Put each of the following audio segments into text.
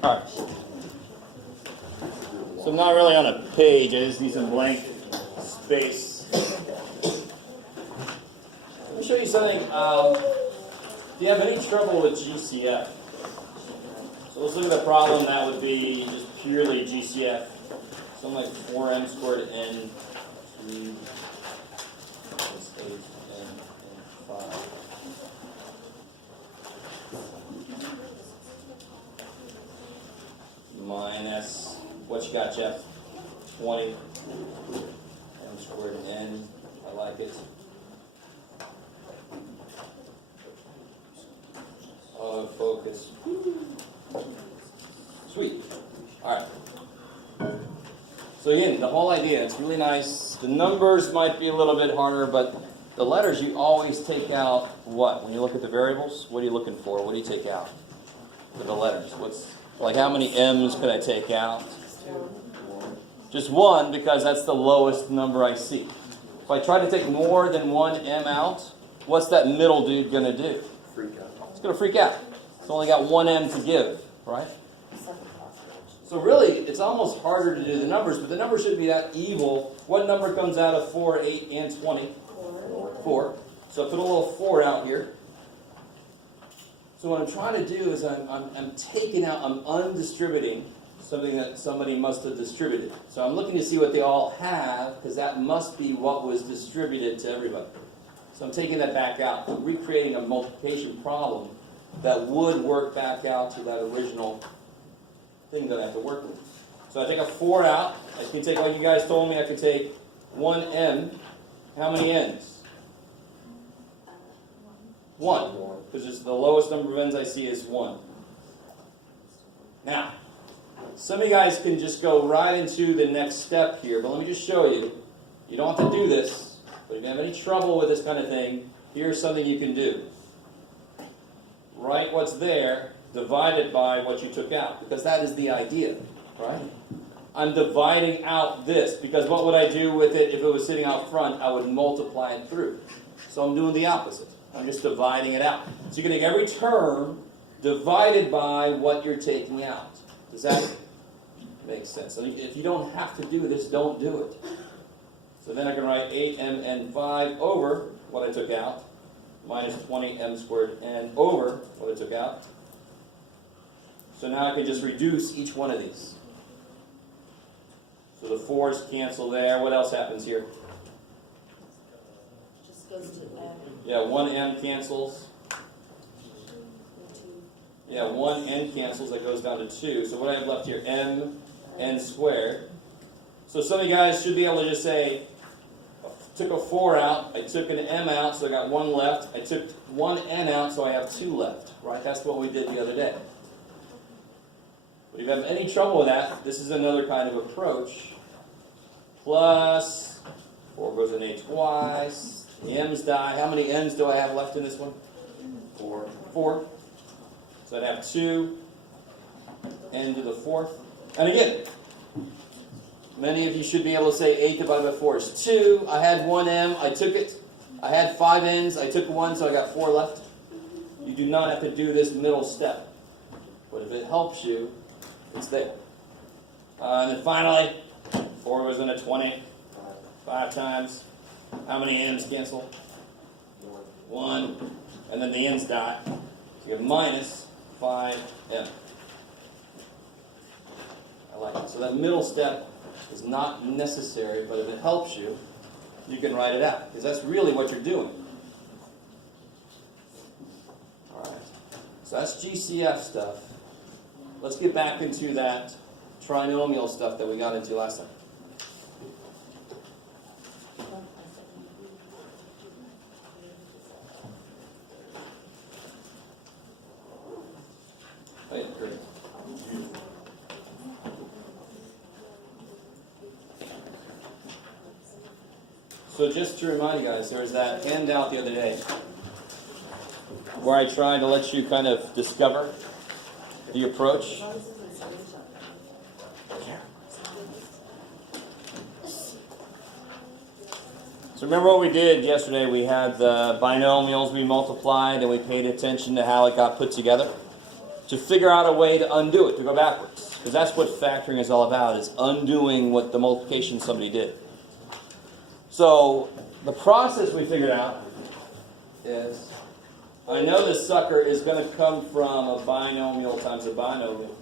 All right. So I'm not really on a page. I just need some blank space. Let me show you something. Do you have any trouble with GCF? So let's look at the problem that would be just purely GCF. Something like 4m squared n 3 plus 8n and 5. Minus, what you got, Jeff? 20 m squared n. I like it. Oh, focus. Sweet. All right. So again, the whole idea, it's really nice. The numbers might be a little bit harder, but the letters, you always take out what? When you look at the variables, what are you looking for? What do you take out for the letters? Like how many m's could I take out? Just one, because that's the lowest number I see. If I try to take more than one m out, what's that middle dude going to do? Freak out. It's going to freak out. It's only got one m to give, right? So really, it's almost harder to do the numbers, but the numbers shouldn't be that evil. What number comes out of 4, 8, and 20? 4. So I put a little 4 out here. So what I'm trying to do is I'm taking out, I'm undistributing something that somebody must have distributed. So I'm looking to see what they all have, because that must be what was distributed to everybody. So I'm taking that back out. I'm recreating a multiplication problem that would work back out to that original thing that I have to work with. So I take a 4 out. I can take, like you guys told me, I could take 1m. How many n's? 1. Because it's the lowest number of n's I see is 1. Now, some of you guys can just go right into the next step here, but let me just show you. You don't have to do this, but if you have any trouble with this kind of thing, here's something you can do. Write what's there, divide it by what you took out, because that is the idea, right? I'm dividing out this, because what would I do with it if it was sitting out front? I would multiply it through. So I'm doing the opposite. I'm just dividing it out. So you can take every term divided by what you're taking out. Does that make sense? So if you don't have to do this, don't do it. So then I can write 8mn5 over what I took out, minus 20m squared n over what I took out. So now I can just reduce each one of these. So the 4's cancel there. What else happens here? Just goes to m. Yeah, 1m cancels. Yeah, 1n cancels. That goes down to 2. So what I have left here, n squared. So some of you guys should be able to just say, I took a 4 out, I took an m out, so I got 1 left. I took 1n out, so I have 2 left. Right? That's what we did the other day. But if you have any trouble with that, this is another kind of approach. Plus, 4 goes in 8 twice. The m's die. How many n's do I have left in this one? 4. 4. So I'd have 2 n to the 4th. And again, many of you should be able to say 8 divided by 4 is 2. I had 1m. I took it. I had 5 n's. I took 1, so I got 4 left. You do not have to do this middle step. But if it helps you, it's there. And then finally, 4 goes into 20. 5 times. How many n's cancel? 1. And then the n's die. So you have minus 5m. I like it. So that middle step is not necessary, but if it helps you, you can write it out. Because that's really what you're doing. Alright. So that's GCF stuff. Let's get back into that trinomial stuff that we got into last time. Great. So just to remind you guys, there was that handout the other day where I tried to let you kind of discover the approach. So remember what we did yesterday? We had the binomials we multiplied and we paid attention to how it got put together. to figure out a way to undo it, to go backwards. Because that's what factoring is all about, is undoing what the multiplication somebody did. So the process we figured out is, I know this sucker is going to come from a binomial times a binomial.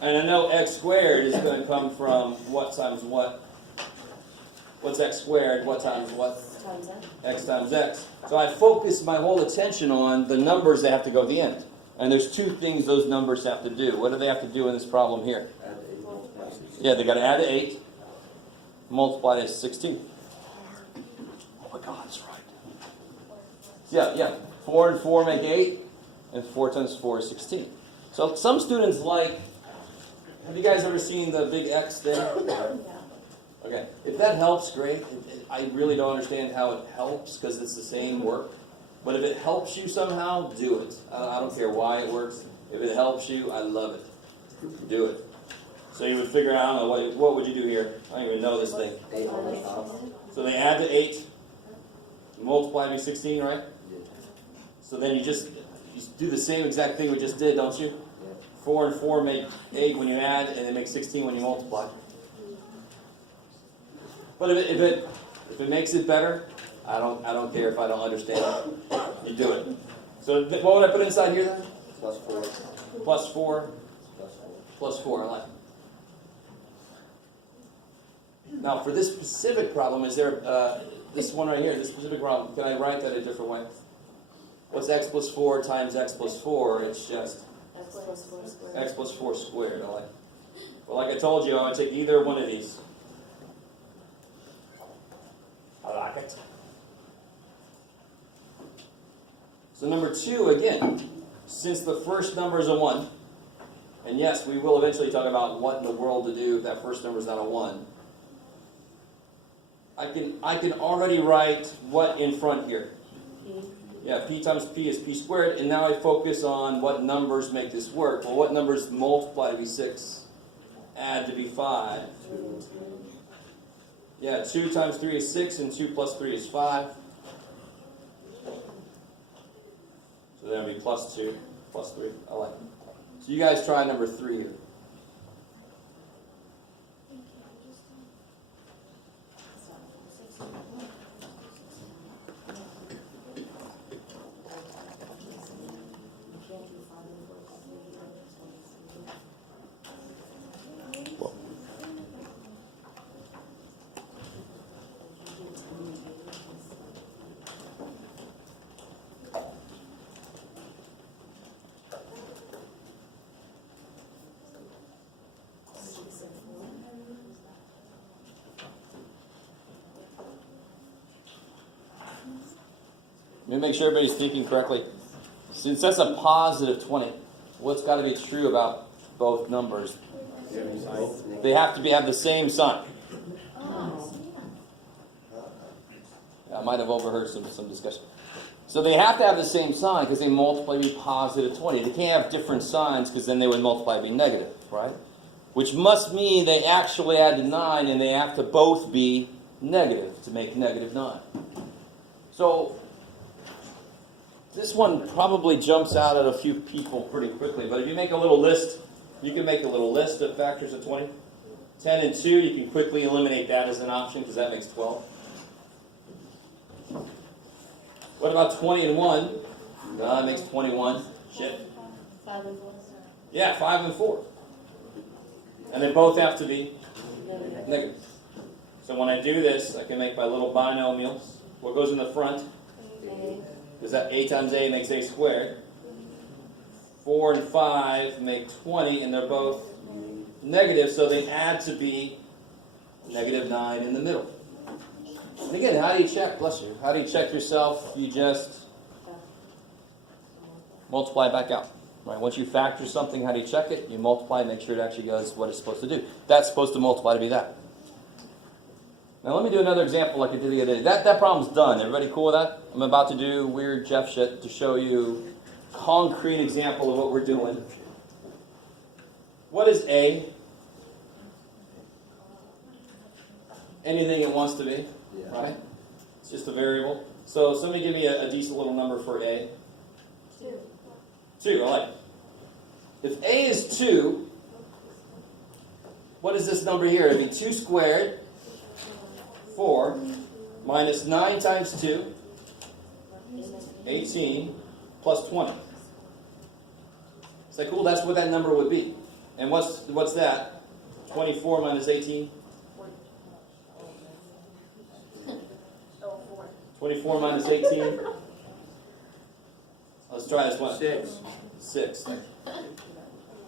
And I know x squared is going to come from what times what? What's x squared? What times what? Times x. X times x. So I focus my whole attention on the numbers that have to go at the end. And there's two things those numbers have to do. What do they have to do in this problem here? Yeah, they got to add to 8, multiply to 16. Oh my God, that's right. Yeah. 4 and 4 make 8, and 4 times 4 is 16. So some students like, have you guys ever seen the big X thing? Yeah. Okay, if that helps, great. I really don't understand how it helps because it's the same work. But if it helps you somehow, do it. I don't care why it works. If it helps you, I love it. Do it. So you would figure out, I don't know, what would you do here? I don't even know this thing. 8 on the top. So they add to 8, multiply to 16, right? So then you just do the same exact thing we just did, don't you? 4 and 4 make 8 when you add, and it makes 16 when you multiply. But if it makes it better, I don't care if I don't understand it. You do it. So what would I put inside here then? Plus 4. Plus 4. Plus 4. I like it. Now for this specific problem, is there this one right here? This specific problem. Can I write that a different way? What's x plus 4 times x plus 4? It's just X plus 4 squared. x plus 4 squared. I like it. Well, like I told you, I would take either one of these. I like it. So number 2, again, since the first number is a 1, and yes, we will eventually talk about what in the world to do if that first number is not a 1, I can already write what in front here. P. Yeah, p times p is p squared, and now I focus on what numbers make this work. Well, what numbers multiply to be 6, add to be 5? 3 and 2. Yeah, 2 times 3 is 6, and 2 plus 3 is 5. So then it would be plus 2, plus 3. I like it. So you guys try number 3 here. Let me make sure everybody's thinking correctly. Since that's a positive 20, what's got to be true about both numbers? They have to have the same sign. I might have overheard some discussion. So they have to have the same sign because they multiply to be positive 20. They can't have different signs because then they would multiply to be negative, right? Which must mean they actually add to 9 and they have to both be negative to make negative 9. So this one probably jumps out at a few people pretty quickly, but if you make a little list, you can make a little list of factors of 20. 10 and 2, you can quickly eliminate that as an option because that makes 12. What about 20 and 1? No, that makes 21. Shit. 5 and 4. Yeah, 5 and 4. And they both have to be negative. So when I do this, I can make my little binomials. What goes in the front? A. Because that a times a makes a squared. 4 and 5 make 20, and they're both negative, so they add to be negative 9 in the middle. And again, how do you check? Bless you. How do you check yourself? You just multiply it back out. Right? Once you factor something, how do you check it? You multiply, make sure it actually does what it's supposed to do. That's supposed to multiply to be that. Now let me do another example like I did the other day. That problem's done. Everybody cool with that? I'm about to do weird Jeff shit to show you a concrete example of what we're doing. What is A? Anything it wants to be, right? It's just a variable. So somebody give me a decent little number for A. 2. 2, I like it. If a is 2, what is this number here? It'd be 2 squared, 4, minus 9 times 2, 18, plus 20. Is that cool? That's what that number would be. And what's that? 24 minus 18? 24 minus 18? Let's try this one. 6.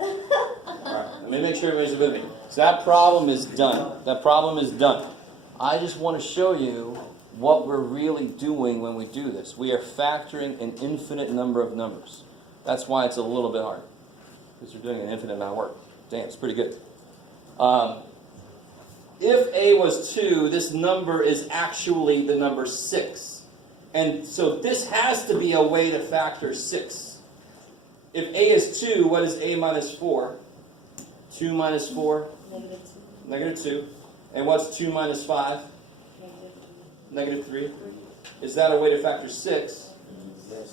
Alright, let me make sure everybody's with me. So that problem is done. That problem is done. I just want to show you what we're really doing when we do this. We are factoring an infinite number of numbers. That's why it's a little bit hard. Because you're doing an infinite amount of work. Damn, it's pretty good. If a was 2, this number is actually the number 6. And so this has to be a way to factor 6. If a is 2, what is a minus 4? 2 minus 4? Negative 2. And what's 2 minus 5? Negative 3. Is that a way to factor 6?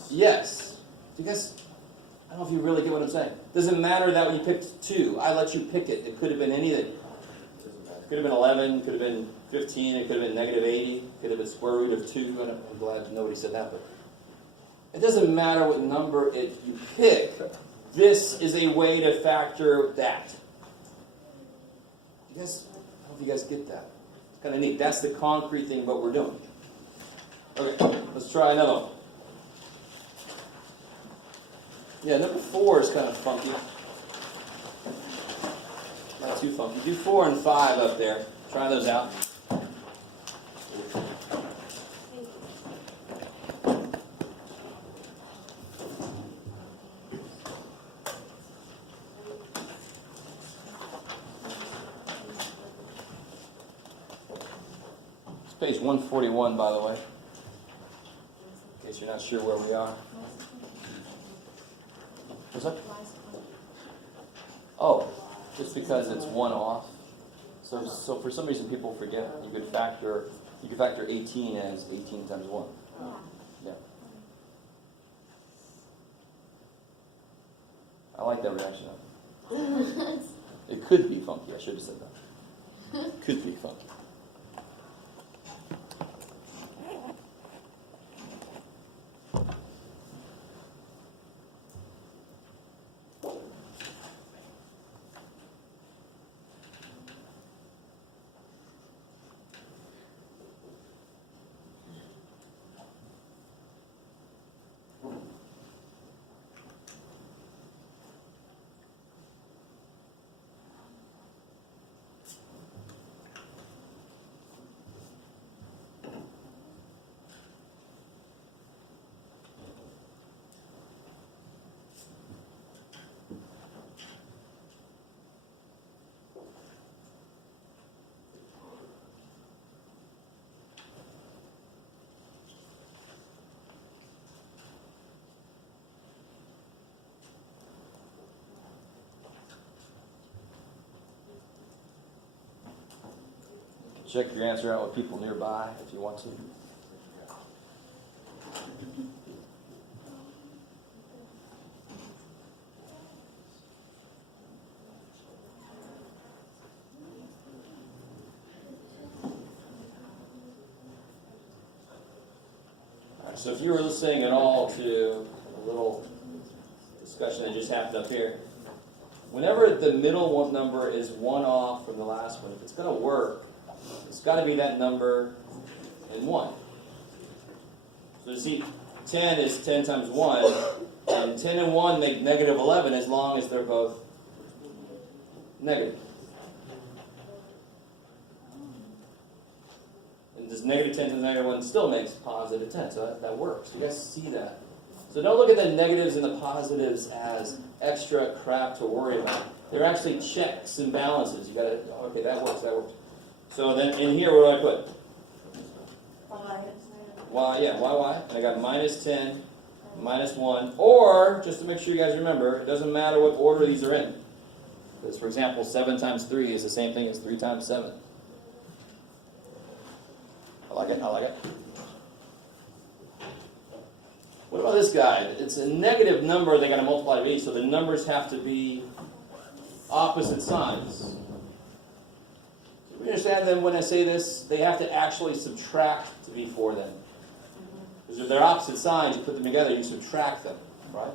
Yes. Do you guys, I don't know if you really get what I'm saying. Doesn't matter that when you picked 2. I let you pick it. It could have been anything. It could have been 11, could have been 15, it could have been negative 80, could have been square root of 2. And I'm glad nobody said that, but it doesn't matter what number you pick. This is a way to factor that. I don't know if you guys get that. It's kind of neat. That's the concrete thing what we're doing. Okay, let's try another one. Yeah, number 4 is kind of funky. Not too funky. Do 4 and 5 up there. Try those out. It's page 141, by the way, in case you're not sure where we are. What's that? Oh, just because it's 1 off. So for some reason people forget you could factor 18 as 18 times 1. Yeah. I like that reaction. It could be funky. I should have said that. Could be funky. Check your answer out with people nearby if you want to. Right, so if you were listening at all to a little discussion that just happened up here, whenever the middle one number is 1 off from the last one, if it's going to work, it's got to be that number and 1. So you see, 10 is 10 times 1, and 10 and 1 make negative 11 as long as they're both negative. And this negative 10 times negative 1 still makes positive 10, so that works. You guys see that? So don't look at the negatives and the positives as extra crap to worry about. They're actually checks and balances. You got to, okay, that works, that works. So then in here, what do I put? Y, yeah, y. And I got minus 10, minus 1. Or, just to make sure you guys remember, it doesn't matter what order these are in. Because, for example, 7 times 3 is the same thing as 3 times 7. I like it, I like it. What about this guy? It's a negative number they got to multiply by 8, so the numbers have to be opposite signs. We understand then when I say this, they have to actually subtract to be 4 then. Because if they're opposite signs, you put them together, you subtract them, right?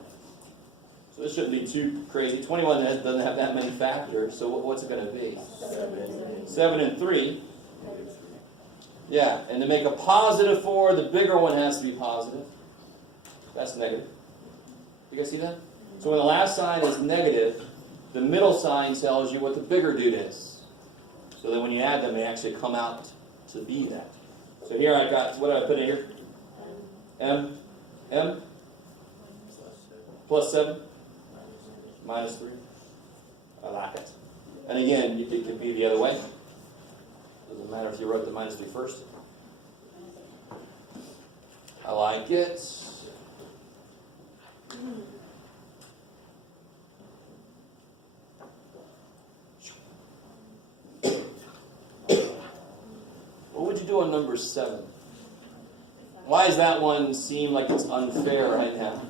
So this shouldn't be too crazy. 21 doesn't have that many factors, so what's it going to be? 7 and 3. Yeah, and to make a positive 4, the bigger one has to be positive. That's negative. You guys see that? So when the last sign is negative, the middle sign tells you what the bigger dude is. So that when you add them, they actually come out to be that. So here I got, what did I put in here? M plus 7 minus 3. I like it. And again, it could be the other way. Doesn't matter if you wrote the minus 3 first. I like it. What would you do on number 7? Why does that one seem like it's unfair right now?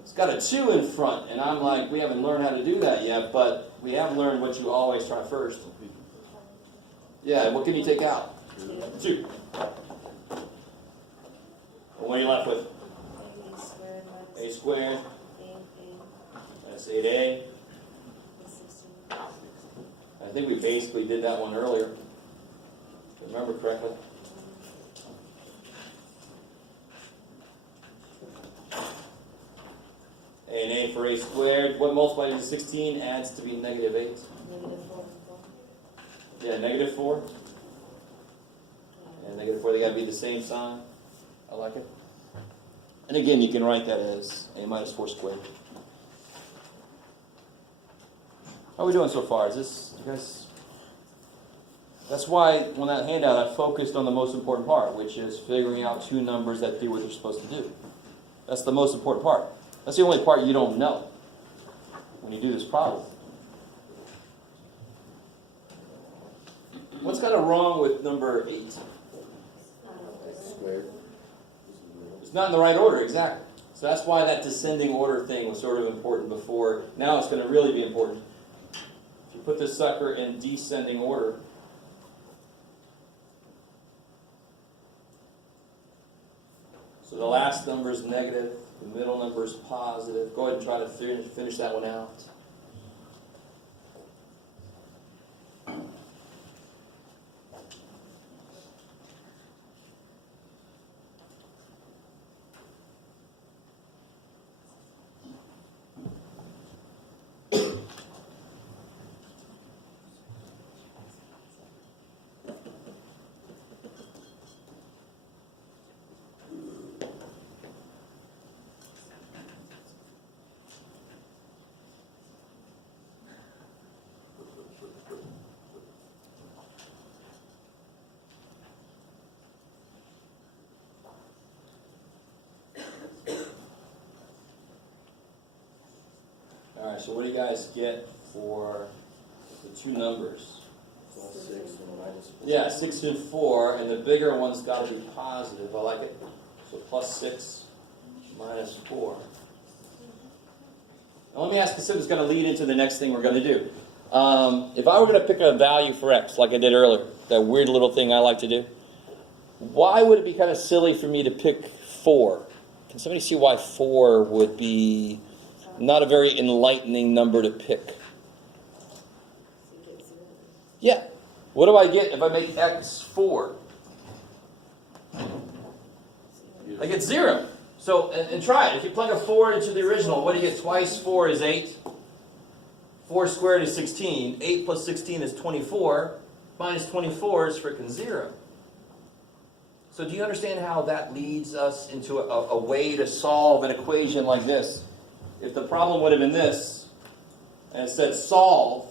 It's got a 2 in front, and I'm like, we haven't learned how to do that yet, but we have learned what you always try first. Yeah, what can you take out? 2. And what are you left with? A squared. That's 8a. I think we basically did that one earlier. If I remember correctly. A and A for a squared. What multiplied into 16 adds to be negative 8? Yeah, negative 4. And negative 4, they got to be the same sign. I like it. And again, you can write that as A minus 4 squared. How are we doing so far? Is this, you guys? That's why, on that handout, I focused on the most important part, which is figuring out 2 numbers that do what they're supposed to do. That's the most important part. That's the only part you don't know when you do this problem. What's kind of wrong with number 8? Squared. It's not in the right order, exactly. So that's why that descending order thing was sort of important before. Now it's going to really be important. If you put this sucker in descending order, so the last number is negative, the middle number is positive. Go ahead and try to finish that one out. Alright, so what do you guys get for the 2 numbers? Plus 6 and minus 4. Yeah, 6 and 4, and the bigger one's got to be positive. I like it. So plus 6 minus 4. Now let me ask this if it's going to lead into the next thing we're going to do. If I were going to pick a value for x, like I did earlier, that weird little thing I like to do, why would it be kind of silly for me to pick 4? Can somebody see why 4 would be not a very enlightening number to pick? Yeah. What do I get if I make x 4? I get 0. So, and try it. If you plug a 4 into the original, what do you get? Twice 4 is 8. 4 squared is 16. 8 plus 16 is 24. Minus 24 is frickin' 0. So do you understand how that leads us into a way to solve an equation like this? If the problem would have been this, and it said solve,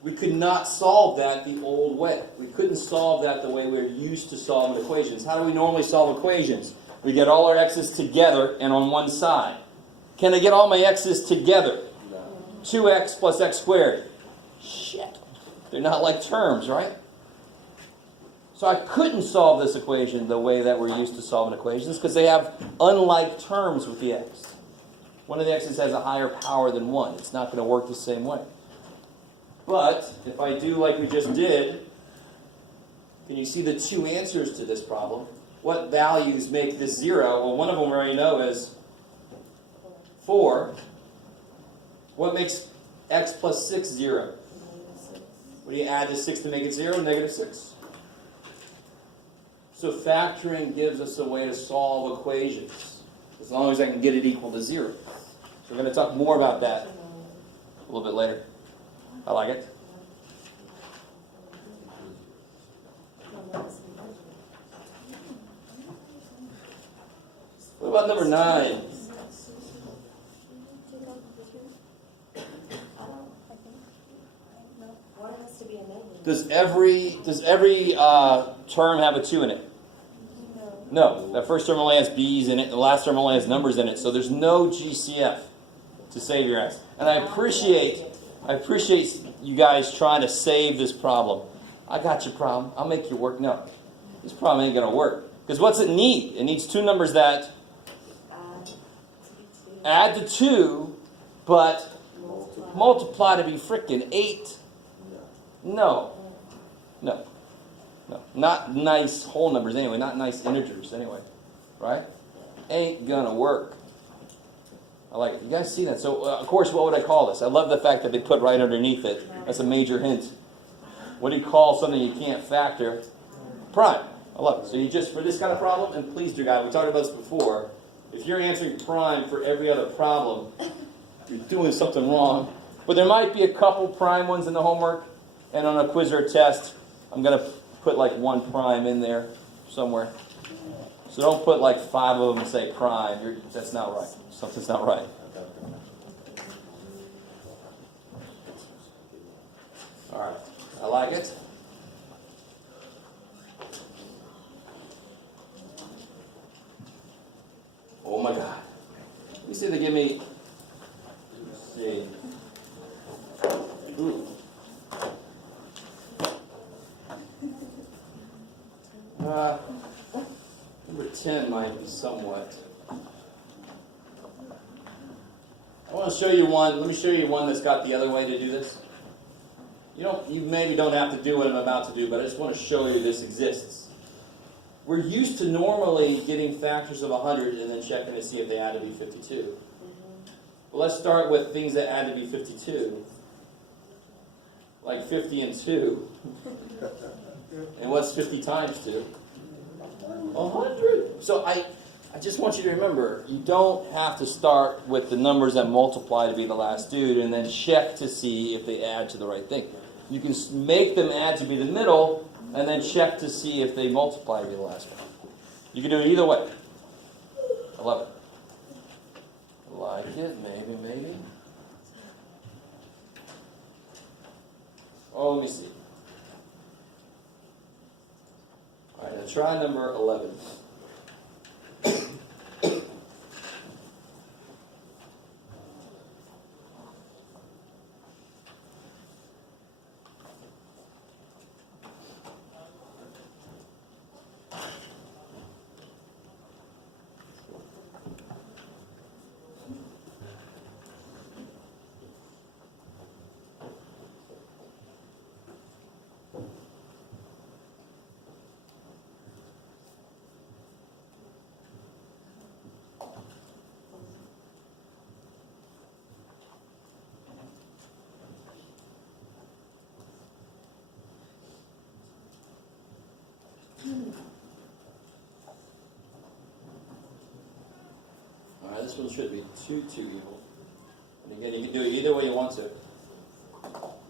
we could not solve that the old way. We couldn't solve that the way we're used to solving equations. How do we normally solve equations? We get all our x's together and on one side. Can I get all my x's together? No. 2x plus x squared. Shit. They're not like terms, right? So I couldn't solve this equation the way that we're used to solving equations because they have unlike terms with the x. One of the x's has a higher power than 1. It's not going to work the same way. But if I do like we just did, can you see the two answers to this problem? What values make this 0? Well, one of them we already know is 4. What makes x plus 6 0? What do you add to 6 to make it 0? Negative 6. So factoring gives us a way to solve equations, as long as I can get it equal to 0. So we're going to talk more about that a little bit later. I like it. What about number 9? Does every term have a 2 in it? No. That first term only has B's in it. The last term only has numbers in it. So there's no GCF to save your ass. And I appreciate you guys trying to save this problem. I got your problem. I'll make you work. No. This problem ain't going to work. Because what's it need? It needs two numbers that add to 2, but multiply to be frickin' 8. No. Not nice whole numbers anyway. Not nice integers anyway. Right? Ain't gonna work. I like it. You guys see that? So, of course, what would I call this? I love the fact that they put right underneath it. That's a major hint. What do you call something you can't factor? Prime. I love it. So you just, for this kind of problem, and please, dear guy, we talked about this before, if you're answering prime for every other problem, you're doing something wrong. But there might be a couple prime ones in the homework, and on a quiz or a test, I'm going to put like one prime in there somewhere. So don't put like 5 of them and say prime. That's not right. Something's not right. All right. I like it. Oh my God. Let me see if they give me. Let's see. Ooh. Number 10 might be somewhat. I want to show you one. Let me show you one that's got the other way to do this. You maybe don't have to do what I'm about to do, but I just want to show you this exists. We're used to normally getting factors of 100 and then checking to see if they add to be 52. Well, let's start with things that add to be 52. Like 50 and 2. And what's 50 times 2? 100. So I just want you to remember, you don't have to start with the numbers that multiply to be the last dude and then check to see if they add to the right thing. You can make them add to be the middle and then check to see if they multiply to be the last one. You can do it either way. I love it. Like it, maybe. Oh, let me see. All right, now try number 11. Alright, this one should be 2 equal. And again, you can do it either way you want to. You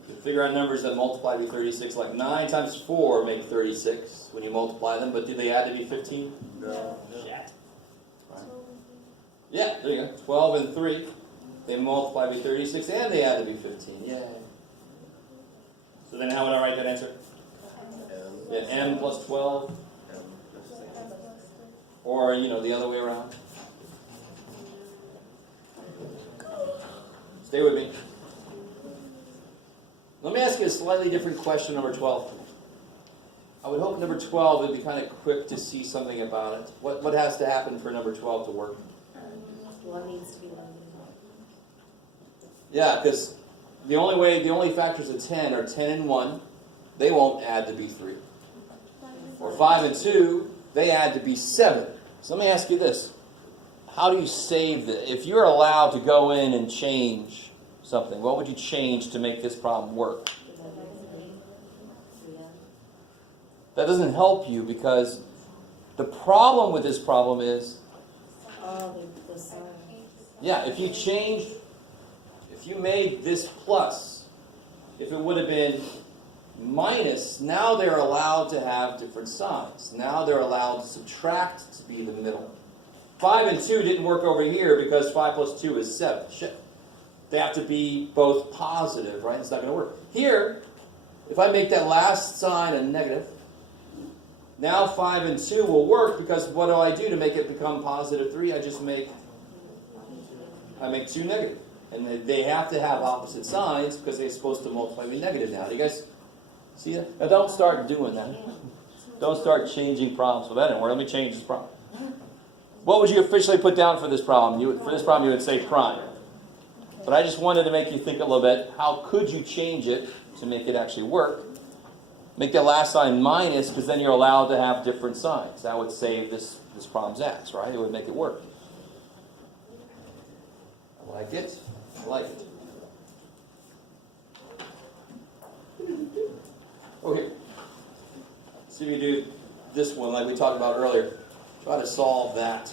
can figure out numbers that multiply to be 36, like 9 times 4 make 36 when you multiply them, but do they add to be 15? No. Shit. Right. Yeah, there you go. 12 and 3. They multiply to be 36 and they add to be 15. Yay. So then how would I write that answer? Yeah, m plus 12. Or, the other way around. Stay with me. Let me ask you a slightly different question, number 12. I would hope number 12 would be kind of quick to see something about it. What has to happen for number 12 to work? One needs to be limited. Yeah, because the only factors of 10 are 10 and 1. They won't add to be 3. Or 5 and 2, they add to be 7. So let me ask you this. How do you save this? If you're allowed to go in and change something, what would you change to make this problem work? That doesn't help you because the problem with this problem is, The sign. yeah, if you made this plus, if it would have been minus, now they're allowed to have different signs. Now they're allowed to subtract to be the middle. 5 and 2 didn't work over here because 5 plus 2 is 7. Shit. They have to be both positive, right? It's not going to work. Here, if I make that last sign a negative, now 5 and 2 will work because what do I do to make it become positive 3? I make 2 negative. And they have to have opposite signs because they're supposed to multiply with negative now. Do you guys see that? Now don't start doing that. Don't start changing problems with that anymore. Let me change this problem. What would you officially put down for this problem? For this problem you would say prime. But I just wanted to make you think a little bit. How could you change it to make it actually work? Make that last sign minus because then you're allowed to have different signs. That would save this problem's ass, right? It would make it work. I like it. I like it. Okay. See if you do this one like we talked about earlier. Try to solve that.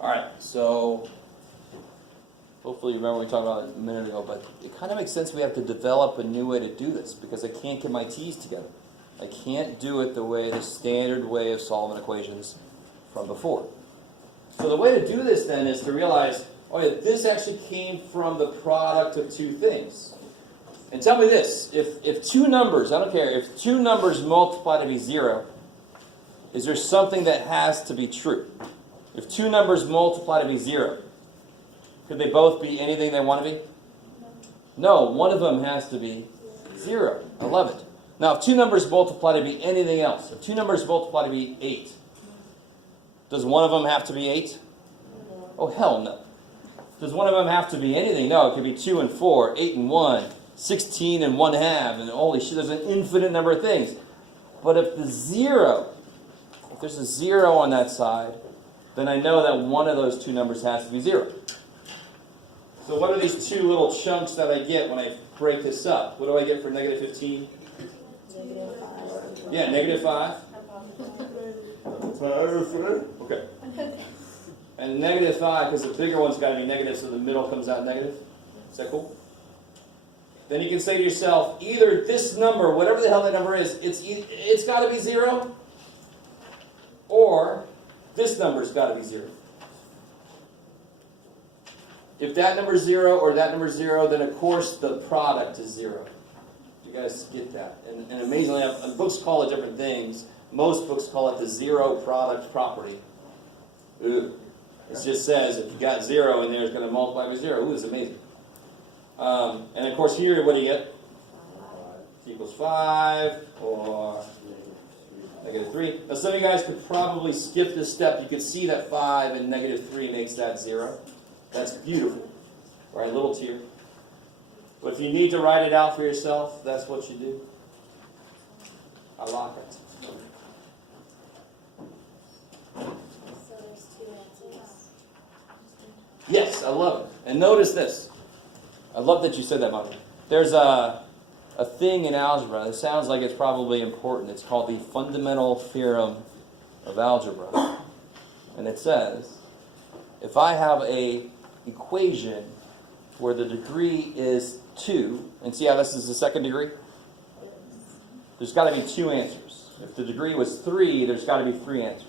Alright, so hopefully you remember what we talked about a minute ago, but it kind of makes sense we have to develop a new way to do this because I can't get my t's together. I can't do it the standard way of solving equations from before. So the way to do this then is to realize, oh yeah, this actually came from the product of two things. And tell me this, if two numbers, I don't care, if two numbers multiply to be 0, is there something that has to be true? If two numbers multiply to be 0, could they both be anything they want to be? No, one of them has to be 0. I love it. Now, if two numbers multiply to be anything else, if two numbers multiply to be 8, does one of them have to be 8? Oh, hell no. Does one of them have to be anything? No, it could be 2 and 4, 8 and 1, 16 and 1/2, and holy shit, there's an infinite number of things. But if there's a 0 on that side, then I know that one of those two numbers has to be 0. So what are these two little chunks that I get when I break this up? What do I get for negative 15? -5. Yeah, negative 5. Okay. And negative 5, because the bigger one's got to be negative, so the middle comes out negative. Is that cool? Then you can say to yourself, either this number, whatever the hell that number is, it's got to be 0, or this number's got to be 0. If that number's 0 or that number's 0, then of course the product is 0. You guys get that? And amazingly, books call it different things. Most books call it the zero product property. Ooh. It just says if you got 0 in there, it's going to multiply by 0. Ooh, it's amazing. And of course here, what do you get? T equals 5, or negative 3. Now some of you guys could probably skip this step. You could see that 5 and negative 3 makes that 0. That's beautiful. Right, little tear. But if you need to write it out for yourself, that's what you do. I like it. So there's 2 answers. Yes, I love it. And notice this. I love that you said that, Mike. There's a thing in algebra. It sounds like it's probably important. It's called the fundamental theorem of algebra. And it says, if I have a equation where the degree is 2, and see how this is the second degree? There's got to be 2 answers. If the degree was 3, there's got to be 3 answers.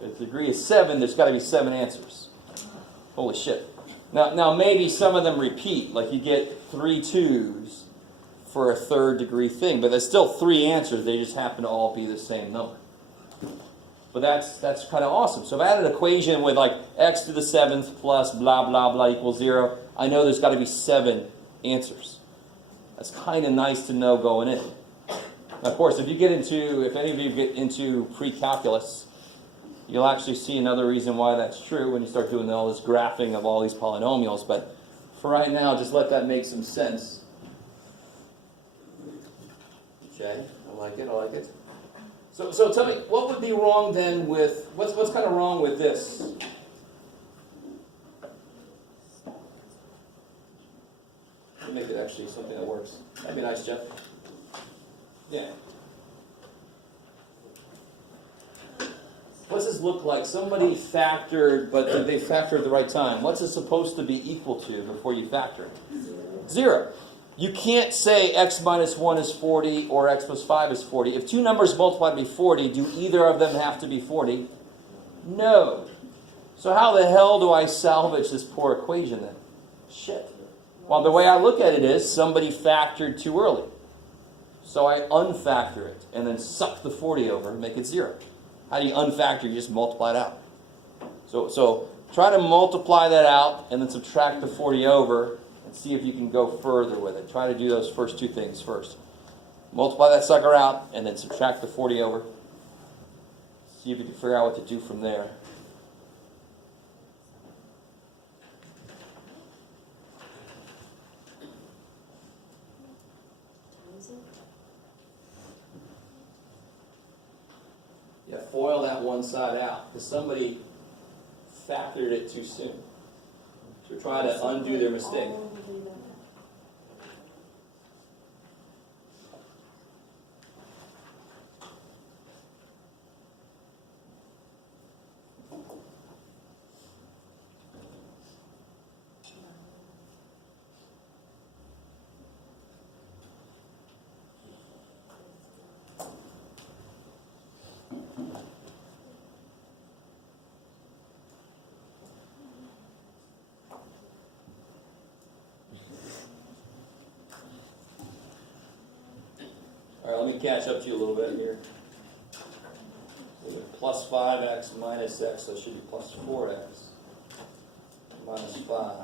If the degree is 7, there's got to be 7 answers. Holy shit. Now maybe some of them repeat, like you get 3 2s for a third degree thing, but there's still 3 answers. They just happen to all be the same number. But that's kind of awesome. So if I had an equation with like x to the 7th plus blah, blah, blah equals 0, I know there's got to be 7 answers. That's kind of nice to know going in. Now, of course, if any of you get into pre-calculus, you'll actually see another reason why that's true when you start doing all this graphing of all these polynomials. But for right now, just let that make some sense. Okay, I like it. So tell me, what would be wrong then with, what's kind of wrong with this? Let me make it actually something that works. That'd be nice, Jeff. Yeah. What's this look like? Somebody factored, but did they factor at the right time? What's it supposed to be equal to before you factor it? 0. You can't say x minus 1 is 40 or x plus 5 is 40. If 2 numbers multiply to be 40, do either of them have to be 40? No. So how the hell do I salvage this poor equation then? Shit. Well, the way I look at it is somebody factored too early. So I unfactor it and then suck the 40 over and make it 0. How do you unfactor? You just multiply it out. So try to multiply that out and then subtract the 40 over and see if you can go further with it. Try to do those first 2 things first. Multiply that sucker out and then subtract the 40 over. See if you can figure out what to do from there. Yeah, FOIL that one side out because somebody factored it too soon. So try to undo their mistake. All right, let me catch up to you a little bit here. So plus 5x minus x, so it should be plus 4x minus 5.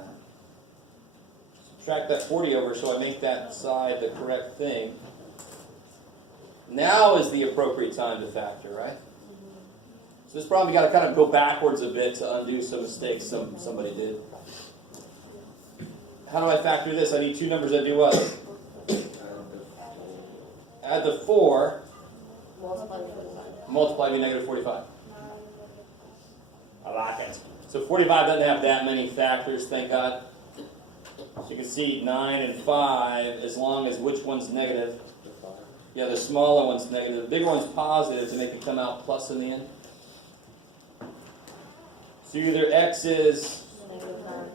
Subtract that 40 over so I make that side the correct thing. Now is the appropriate time to factor, right? So this problem you got to kind of go backwards a bit to undo some mistakes somebody did. How do I factor this? I need 2 numbers that do what? Add the 4, multiply by negative 45. I like it. So 45 doesn't have that many factors, thank God. So you can see 9 and 5, as long as which one's negative? Yeah, the smaller one's negative. The bigger one's positive to make it come out plus in the end. So either x is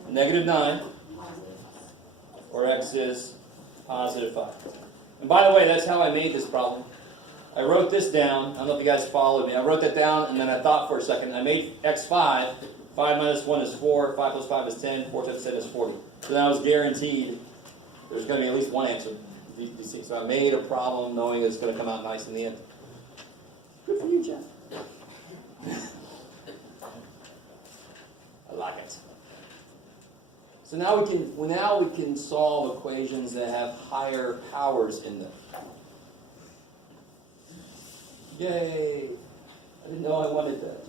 negative 9, or x is positive 5. And by the way, that's how I made this problem. I wrote this down. I don't know if you guys followed me. I wrote that down, and then I thought for a second. I made x 5. 5 minus 1 is 4. 5 plus 5 is 10. 4 times 10 is 40. So then I was guaranteed there's going to be at least one answer. You see. So I made a problem knowing it's going to come out nice in the end. Good for you, Jeff. I like it. So now we can solve equations that have higher powers in them. Yay! I didn't know I wanted that.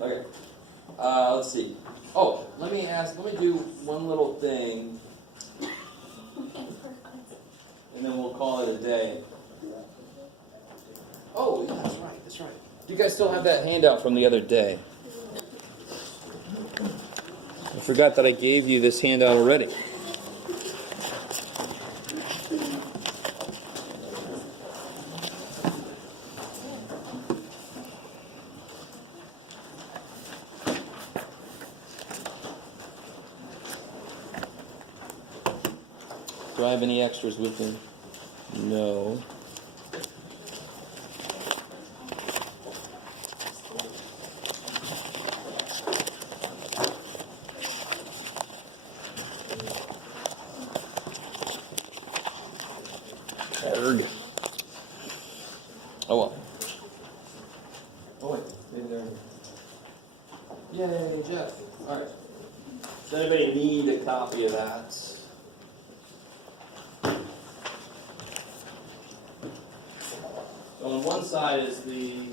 Okay. Let's see. Oh, let me do one little thing, and then we'll call it a day. Oh, yeah, that's right. Do you guys still have that handout from the other day? I forgot that I gave you this handout already. Do I have any extras with me? No. Erg. Oh well. Oh wait, maybe they're in here. Yay, Jeff. Alright. Does anybody need a copy of that? So on one side is the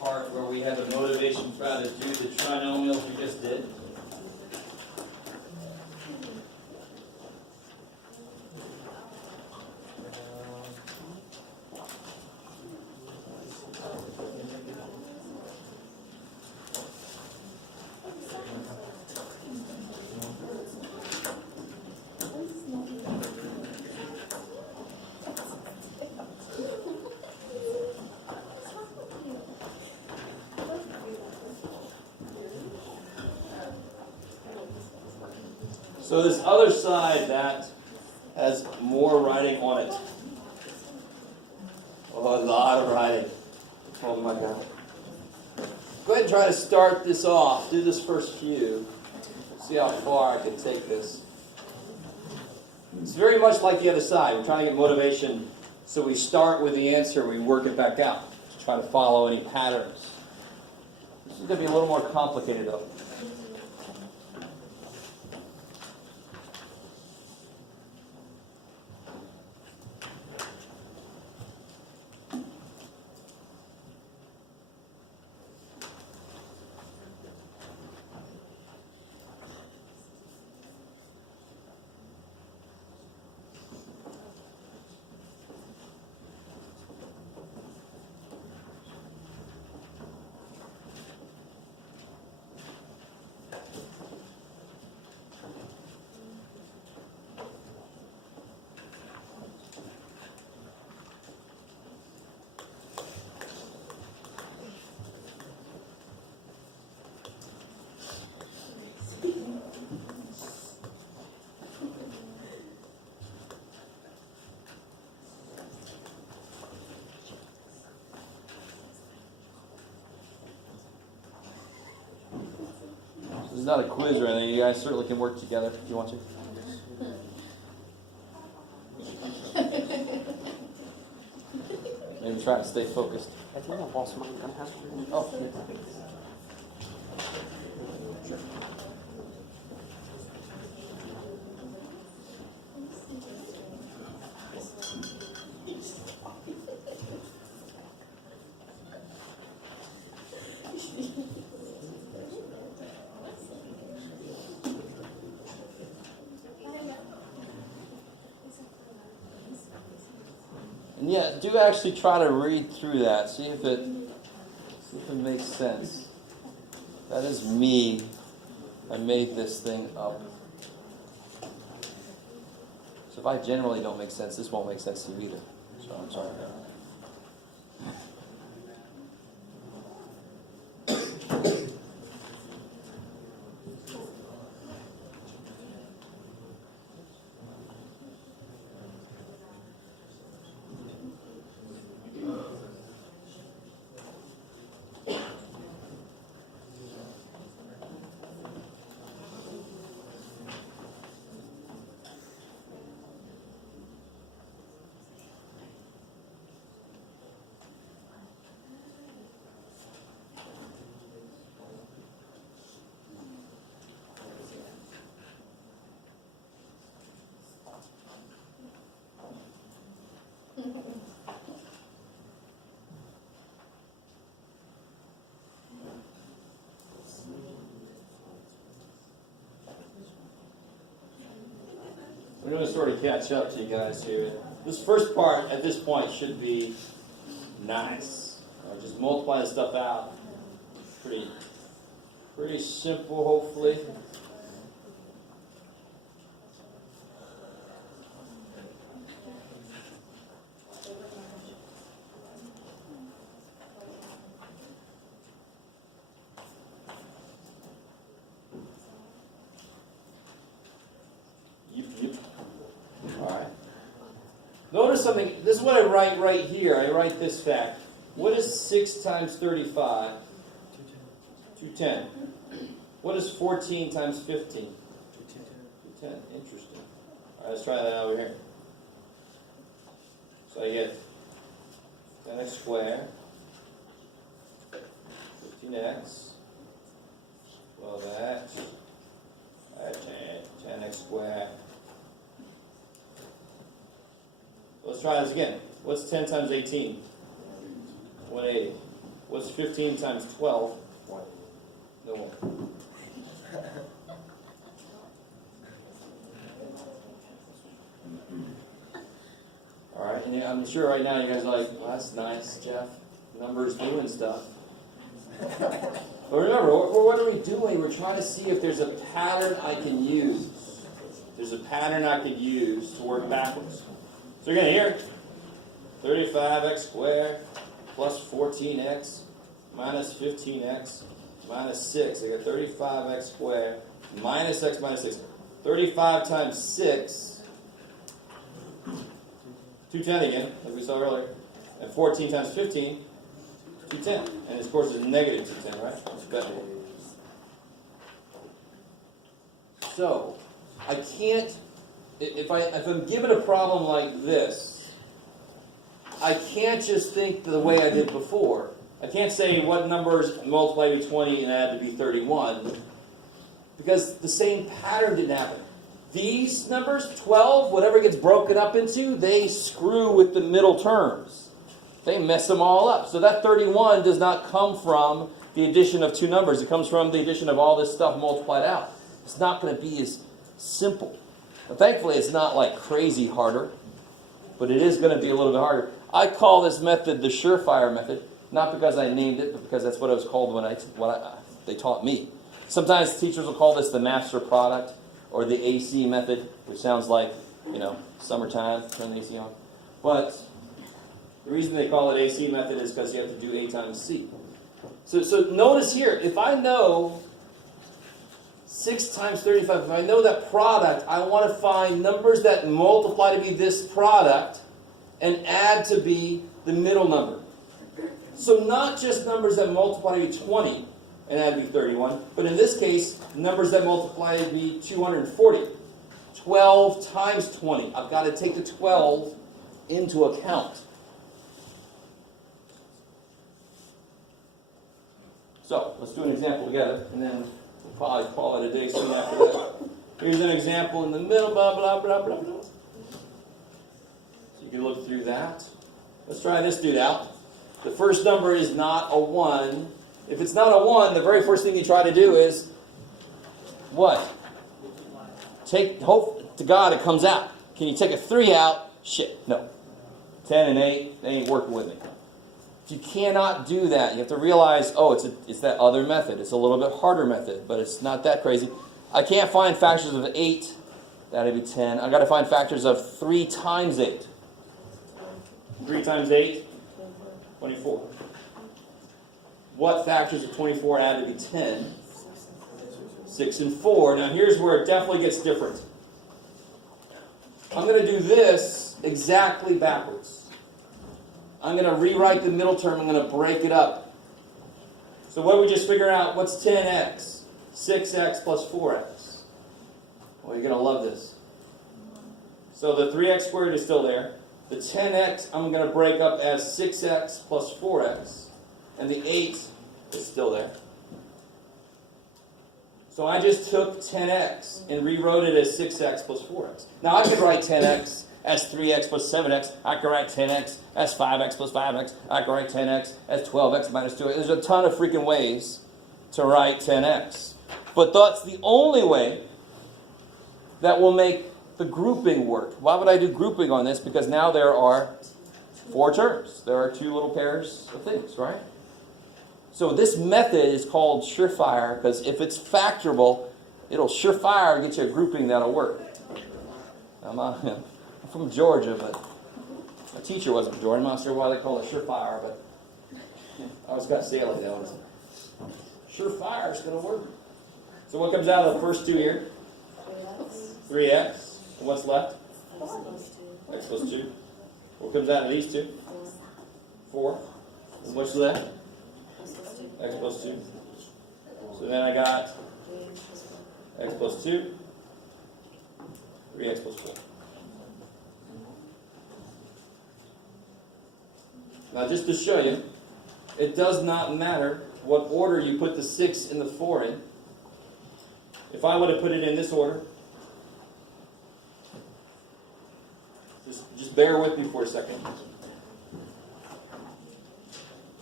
part where we have the motivation to try to do the trinomials we just did. So this other side that has more writing on it. Oh, a lot of writing. Oh my God. Go ahead and try to start this off. Do this first few. See how far I can take this. It's very much like the other side. We're trying to get motivation. So we start with the answer, we work it back out. Try to follow any patterns. This is going to be a little more complicated though. This is not a quiz or anything. You guys certainly can work together if you want to. Maybe try to stay focused. I think I lost mine. Gonna have to. Oh, yeah. Sure. And yeah, do actually try to read through that. See if it makes sense. That is me. I made this thing up. So if I generally don't make sense, this won't make sense to you either. So I'm sorry about that. I'm going to sort of catch up to you guys here. This first part at this point should be nice. Just multiply the stuff out. Pretty simple, hopefully. Yep. All right. Notice something. This is what I write right here. I write this fact. What is 6 times 35? 210. What is 14 times 15? 210. Interesting. All right, let's try that over here. So I get 10x squared, 15x, 12x, 10x squared. Let's try this again. What's 10 times 18? 180. What's 15 times 12? No one. All right, and I'm sure right now you guys are like, well, that's nice, Jeff. Numbers doing stuff. But remember, what are we doing? We're trying to see if there's a pattern I can use. There's a pattern I could use to work backwards. So again, here, 35x squared plus 14x minus 15x minus 6. I got 35x squared minus x minus 6. 35 times 6, 210 again, as we saw earlier. And 14 times 15, 210. And of course it's negative 210, right? It's better. So, I can't, if I'm given a problem like this, I can't just think the way I did before. I can't say what numbers multiply to 20 and add to be 31, because the same pattern didn't happen. These numbers, 12, whatever gets broken up into, they screw with the middle terms. They mess them all up. So that 31 does not come from the addition of two numbers. It comes from the addition of all this stuff multiplied out. It's not going to be as simple. Now, thankfully, it's not like crazy harder, but it is going to be a little bit harder. I call this method the surefire method, not because I named it, but because that's what it was called when they taught me. Sometimes teachers will call this the master product or the AC method, which sounds like, summertime, turn the AC on. But the reason they call it AC method is because you have to do A times C. So notice here, if I know 6 times 35, if I know that product, I want to find numbers that multiply to be this product and add to be the middle number. So not just numbers that multiply to be 20 and add to be 31, but in this case, numbers that multiply to be 240. 12 times 20. I've got to take the 12 into account. So, let's do an example together, and then we'll probably call it a day soon after that. Here's an example in the middle, blah, blah, blah, blah, blah. So you can look through that. Let's try this dude out. The first number is not a 1. If it's not a 1, the very first thing you try to do is, what? Hope to God it comes out. Can you take a 3 out? Shit, no. 10 and 8, they ain't working with me. You cannot do that. You have to realize, it's that other method. It's a little bit harder method, but it's not that crazy. I can't find factors of 8. That'd be 10. I've got to find factors of 3 times 8. 3 times 8? 24. What factors of 24 add to be 10? 6 and 4. Now here's where it definitely gets different. I'm going to do this exactly backwards. I'm going to rewrite the middle term. I'm going to break it up. So what did we just figure out? What's 10x? 6x plus 4x. Well, you're going to love this. So the 3x squared is still there. The 10x I'm going to break up as 6x plus 4x. And the 8 is still there. So I just took 10x and rewrote it as 6x plus 4x. Now I could write 10x as 3x plus 7x. I could write 10x as 5x plus 5x. I could write 10x as 12x minus 2x. There's a ton of freaking ways to write 10x. But that's the only way that will make the grouping work. Why would I do grouping on this? Because now there are 4 terms. There are 2 little pairs of things, right? So this method is called surefire because if it's factorable, it'll surefire get you a grouping that'll work. I'm from Georgia, but my teacher wasn't from Georgia. I'm not sure why they call it surefire, but I always got to say it like that. Surefire is going to work. So what comes out of the first 2 here? 3x. And what's left? X plus 2. What comes out of these 2? 4. And what's left? X plus 2. So then I got x plus 2, 3x plus 4. Now just to show you, it does not matter what order you put the 6 and the 4 in. If I would have put it in this order, just bear with me for a second.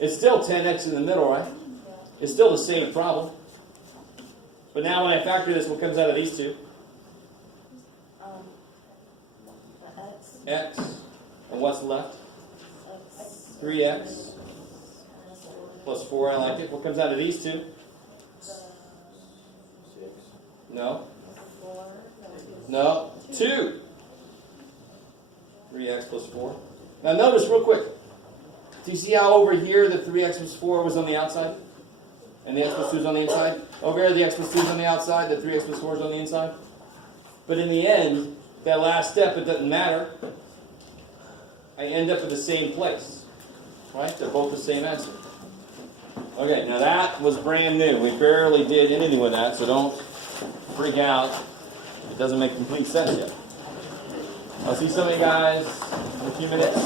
It's still 10x in the middle, right? It's still the same problem. But now when I factor this, what comes out of these 2? X. And what's left? 3x plus 4, I like it. What comes out of these 2? 6. No. No. 2. 3x plus 4. Now notice real quick. Do you see how over here the 3x plus 4 was on the outside? And the x plus 2 is on the inside? Over here the x plus 2 is on the outside, the 3x plus 4 is on the inside? But in the end, that last step, it doesn't matter. I end up at the same place. Right? They're both the same answer. Okay, now that was brand new. We barely did anything with that, so don't freak out. It doesn't make complete sense yet. I'll see some of you guys in a few minutes.